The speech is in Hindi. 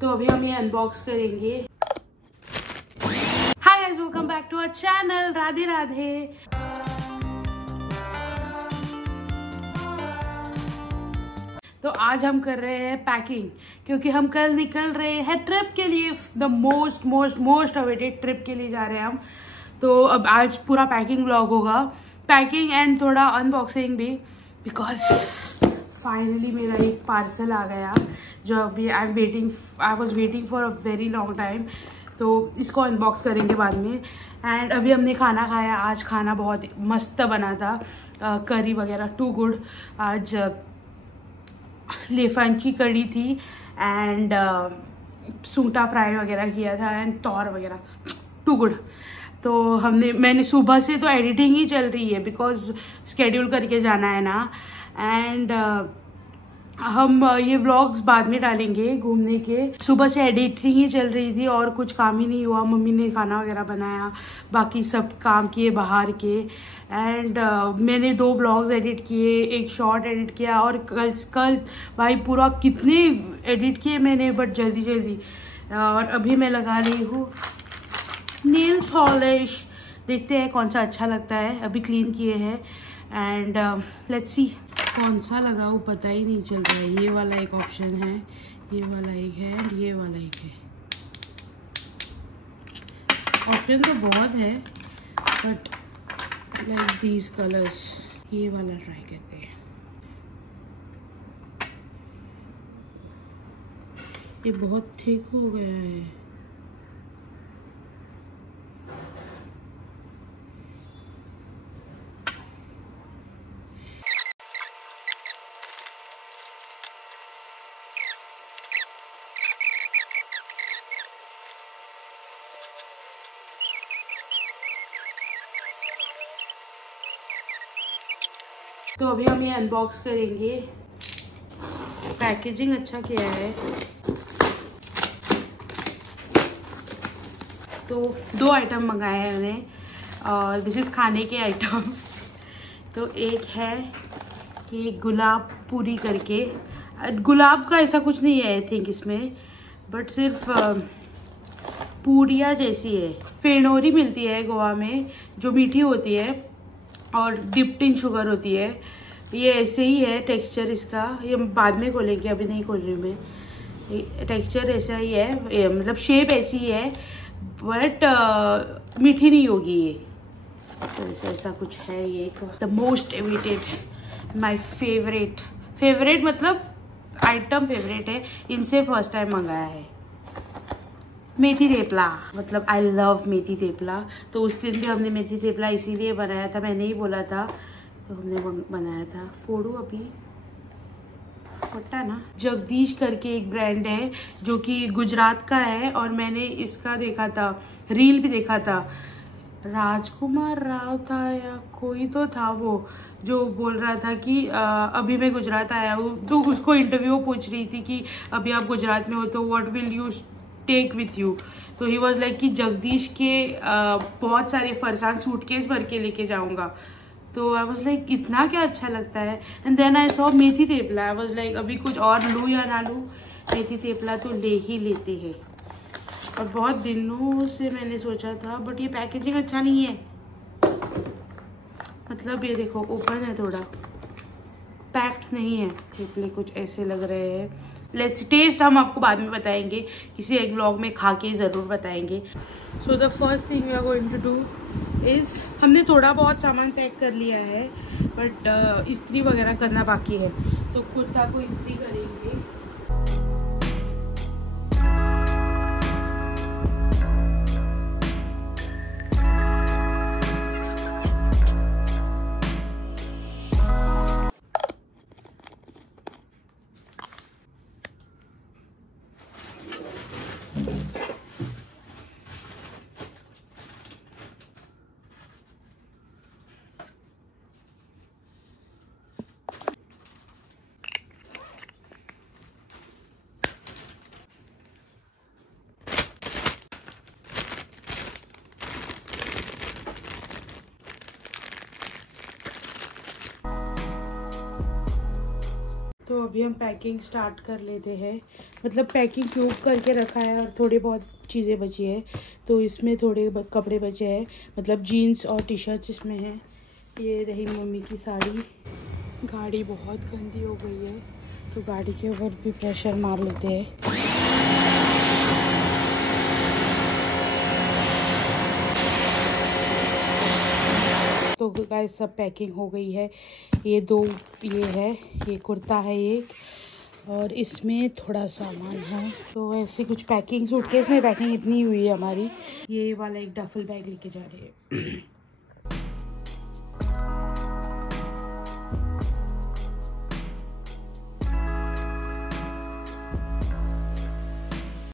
तो अभी हम ये अनबॉक्स करेंगे। Hi guys, welcome back to our channel. Radhe Radhe. तो आज हम कर रहे हैं पैकिंग, क्योंकि हम कल निकल रहे हैं ट्रिप के लिए। द मोस्ट अवेटेड ट्रिप के लिए जा रहे हैं हम। तो अब आज पूरा पैकिंग व्लॉग होगा, पैकिंग एंड थोड़ा अनबॉक्सिंग भी, बिकॉज फाइनली मेरा एक पार्सल आ गया जो अभी I was waiting for a very long time. तो इसको अनबॉक्स करेंगे बाद में। एंड अभी हमने खाना खाया। आज खाना बहुत मस्त बना था, करी वगैरह टू गुड। आज लेफांची कड़ी थी एंड सूटा फ्राई वगैरह किया था एंड तौर वगैरह टू गुड। तो मैंने सुबह से तो एडिटिंग ही चल रही है, बिकॉज स्केड्यूल करके जाना है ना। एंड हम ये व्लॉग्स बाद में डालेंगे घूमने के। सुबह से एडिटिंग ही चल रही थी और कुछ काम ही नहीं हुआ। मम्मी ने खाना वगैरह बनाया, बाकी सब काम किए बाहर के। एंड मैंने 2 व्लॉग्स एडिट किए, एक शॉर्ट एडिट किया, और कल भाई पूरा कितने एडिट किए मैंने, बट जल्दी। और अभी मैं लगा रही हूँ नेल पॉलिश। देखते हैं कौन सा अच्छा लगता है। अभी क्लीन किए हैं एंड लेट्स सी कौन सा लगाऊँ, पता ही नहीं चल रहा है। ये वाला एक ऑप्शन है, ये वाला एक है एंड ये वाला एक है। ऑप्शन तो बहुत है, बट लाइक दीज कलर्स। ये वाला ट्राई करते हैं। ये बहुत थिक हो गया है। तो अभी हम ये अनबॉक्स करेंगे। पैकेजिंग अच्छा किया है। तो 2 आइटम मंगाए हैं मैंने, और दिस इज़ खाने के आइटम। तो एक है ये गुलाब पूरी करके। गुलाब का ऐसा कुछ नहीं है आई थिंक इसमें, बट सिर्फ पूरियाँ जैसी है। फेणोरी मिलती है गोवा में, जो मीठी होती है और डिप्ड इन शुगर होती है। ये ऐसे ही है टेक्सचर इसका। ये बाद में खोलेंगे, अभी नहीं खोल रही मैं। टेक्सचर ऐसा ही है, मतलब शेप ऐसी ही है, बट मीठी नहीं होगी ये। तो ऐसा कुछ है ये। द मोस्ट एविटेड, माय फेवरेट मतलब आइटम फेवरेट है। इनसे फर्स्ट टाइम मंगाया है मेथी थेपला। मतलब आई लव मेथी थेपला। तो उस दिन भी हमने मेथी थेपला इसीलिए बनाया था, मैंने ही बोला था, तो हमने बनाया था। फोड़ू अभी फटा ना। जगदीश करके एक ब्रांड है जो कि गुजरात का है, और मैंने इसका देखा था, रील भी देखा था। राजकुमार राव था या कोई तो था वो, जो बोल रहा था कि अभी मैं गुजरात आया हूँ। तो उसको इंटरव्यू पूछ रही थी कि अभी आप गुजरात में हो तो what will you take with you. तो ही वॉज लाइक कि जगदीश के बहुत सारे फरसान सूटकेस भर के लेके जाऊंगा। तो आई वॉज लाइक इतना क्या अच्छा लगता है। And then I saw methi thepla. I was like अभी कुछ और लूँ या ना लूँ, मेथी थेपला तो ले ही लेते हैं। और बहुत दिनों से मैंने सोचा था, बट ये पैकेजिंग अच्छा नहीं है। मतलब ये देखो ओपन है, थोड़ा पैक्ड नहीं है। थेपले कुछ ऐसे लग रहे हैं। लेट्स टेस्ट हम आपको बाद में बताएंगे, किसी एक व्लॉग में खा के ज़रूर बताएंगे। So the first thing we are going to do is, हमने थोड़ा बहुत सामान पैक कर लिया है, बट इस्त्री वगैरह करना बाकी है। तो कुर्ता को इस्त्री करेंगे। तो अभी हम पैकिंग स्टार्ट कर लेते हैं। मतलब पैकिंग क्यूब करके रखा है और थोड़ी बहुत चीज़ें बची है। तो इसमें थोड़े कपड़े बचे हैं, मतलब जीन्स और टी शर्ट्स इसमें हैं। ये रही मम्मी की साड़ी। गाड़ी बहुत गंदी हो गई है तो गाड़ी के ऊपर भी प्रेशर मार लेते हैं। तो गाइस सब पैकिंग हो गई है। ये दो ये है, ये कुर्ता है एक, और इसमें थोड़ा सामान है। तो ऐसी कुछ पैकिंग, सूटकेस में पैकिंग इतनी हुई है हमारी। ये वाला एक डफल बैग लेके जा रहे हैं।